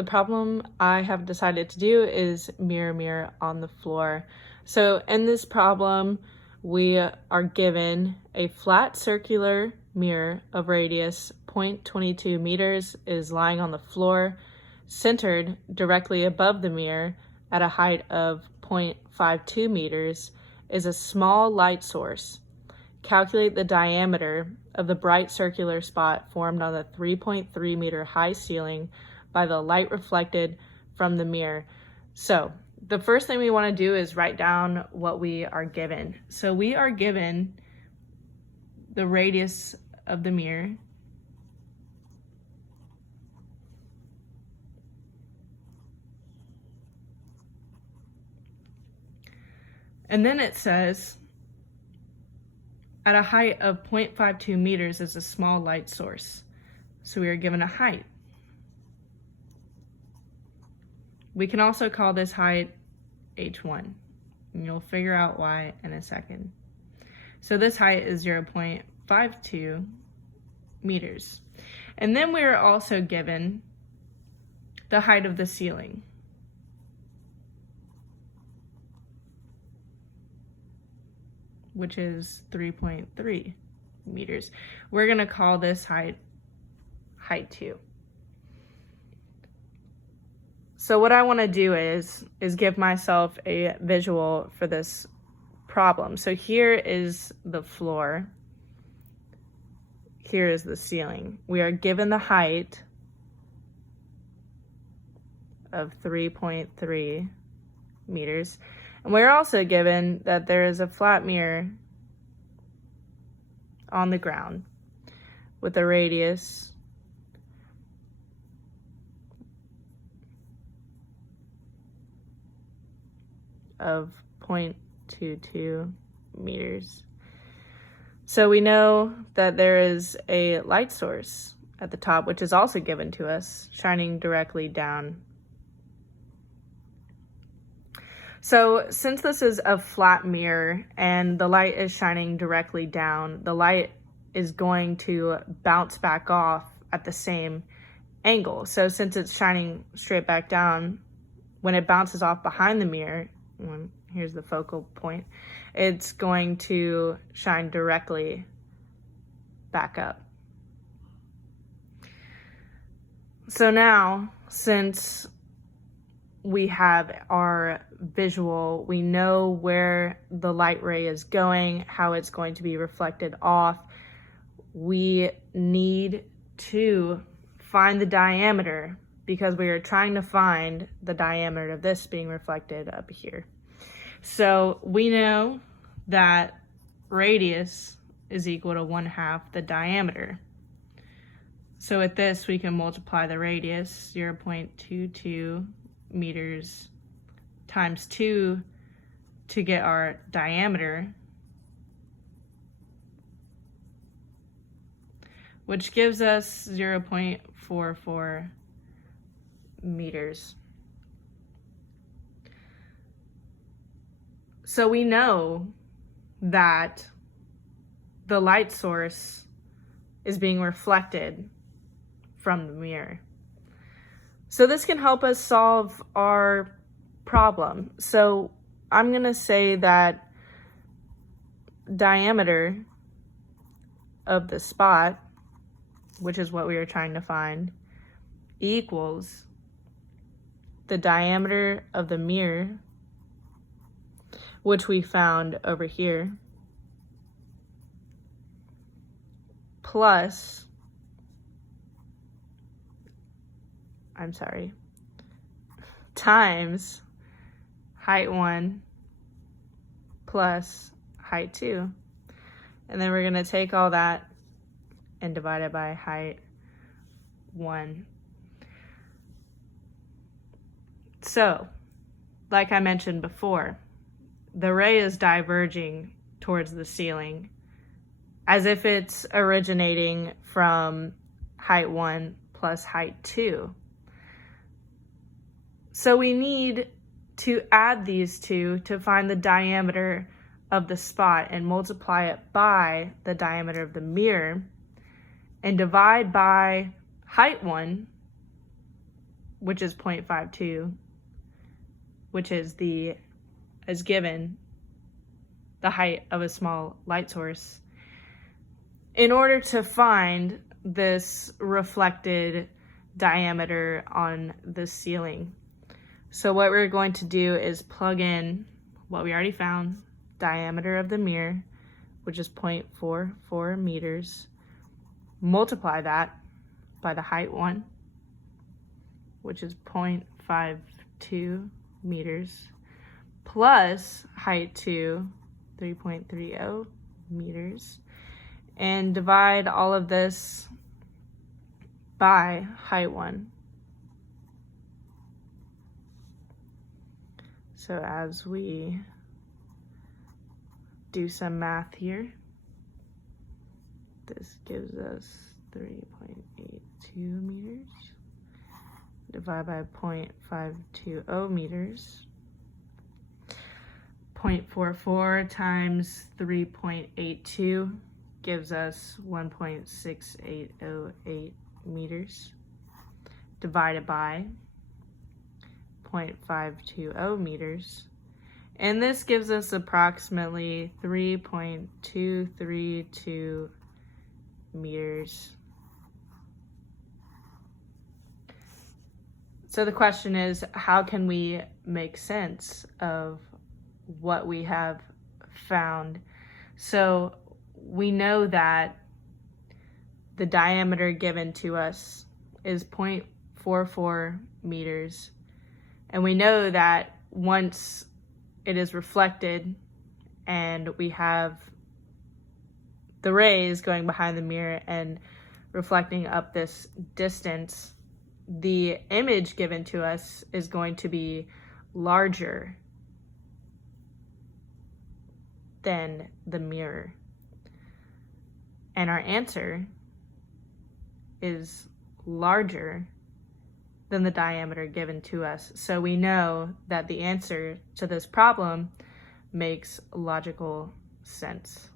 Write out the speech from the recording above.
the problem I have decided to do is mirror, mirror on the floor. So in this problem, we are given a flat circular mirror of radius 0.22 meters is lying on the floor, centered directly above the mirror at a height of 0.52 meters is a small light source. Calculate the diameter of the bright circular spot formed on the 3.3 meter high ceiling by the light reflected from the mirror. So the first thing we want to do is write down what we are given. So we are given the radius of the mirror, and then it says at a height of 0.52 meters is a small light source. So we are given a height. We can also call this height h1, and you'll figure out why in a second. So this height is 0.52 meters. And then we are also given the height of the ceiling, which is 3.3 meters. We're going to call this height 2. So what I want to do is give myself a visual for this problem. So here is the floor. Here is the ceiling. We are given the height of 3.3 meters. And we're also given that there is a flat mirror on the ground with a radius of 0.22 meters. So we know that there is a light source at the top, which is also given to us, shining directly down. So since this is a flat mirror and the light is shining directly down, the light is going to bounce back off at the same angle. So since it's shining straight back down, when it bounces off behind the mirror, here's the focal point, it's going to shine directly back up. So now, since we have our visual, we know where the light ray is going, how it's going to be reflected off, we need to find the diameter, because we are trying to find the diameter of this being reflected up here. So we know that radius is equal to 1/2 the diameter. So at this, we can multiply the radius, 0.22 meters times 2 to get our diameter, which gives us 0.44 meters. So we know that the light source is being reflected from the mirror. So this can help us solve our problem. So I'm going to say that diameter of the spot, which is what we are trying to find, equals the diameter of the mirror, which we found over here, plus, times height 1 plus height 2. And then we're going to take all that and divide it by height 1. So, like I mentioned before, the ray is diverging towards the ceiling as if it's originating from height 1 plus height 2. So we need to add these two to find the diameter of the spot and multiply it by the diameter of the mirror and divide by height 1 which is 0.52, which is as given the height of a small light source, in order to find this reflected diameter on the ceiling. So what we're going to do is plug in what we already found, diameter of the mirror, which is 0.44 meters, multiply that by the height 1, which is 0.52 meters, plus height 2, 3.30 meters, and divide all of this by height 1. So as we do some math here, this gives us 3.82 meters. Divide by 0.520 meters. 0.44 times 3.82 gives us 1.6808 meters. Divided by 0.520 meters. And this gives us approximately 3.232 meters. So the question is, how can we make sense of what we have found? So we know that the diameter given to us is 0.44 meters. And we know that once it is reflected and we have the rays going behind the mirror and reflecting up this distance, the image given to us is going to be larger than the mirror. And our answer is larger than the diameter given to us. So we know that the answer to this problem makes logical sense.